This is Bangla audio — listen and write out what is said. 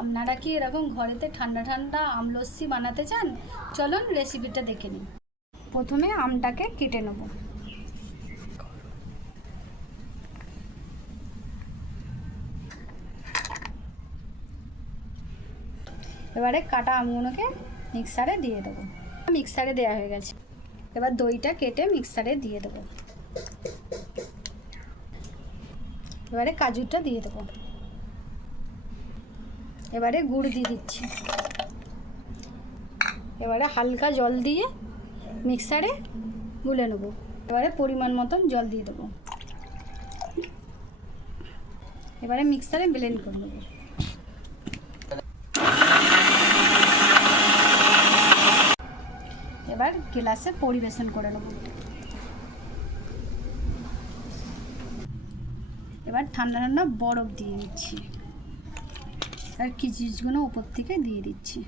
আপনারা কি এরকম ঘরেতে ঠান্ডা ঠান্ডা আমলস্যি বানাতে চান? চলুন রেসিপিটা দেখে নিন। প্রথমে আমটাকে কেটে নেব। এবারে কাটা আমগুলোকে মিক্সারে দিয়ে দেবো। মিক্সারে দেওয়া হয়ে গেছে। এবার দইটা কেটে মিক্সারে দিয়ে দেবো। এবারে কাজুটা দিয়ে দেবো। এবারে গুড় দিয়ে দিচ্ছি। এবারে হালকা জল দিয়ে মিক্সারে গুলে নেব। এবারে পরিমাণ মতন জল দিয়ে দেবো। এবারে মিক্সারে ব্লেন্ড করে নেব। এবার গ্লাসে পরিবেশন করে নেব। এবার ঠান্ডা ঠান্ডা বরফ দিয়ে দিচ্ছি আর কিশমিশগুলো উপর থেকে দিয়ে দিচ্ছি।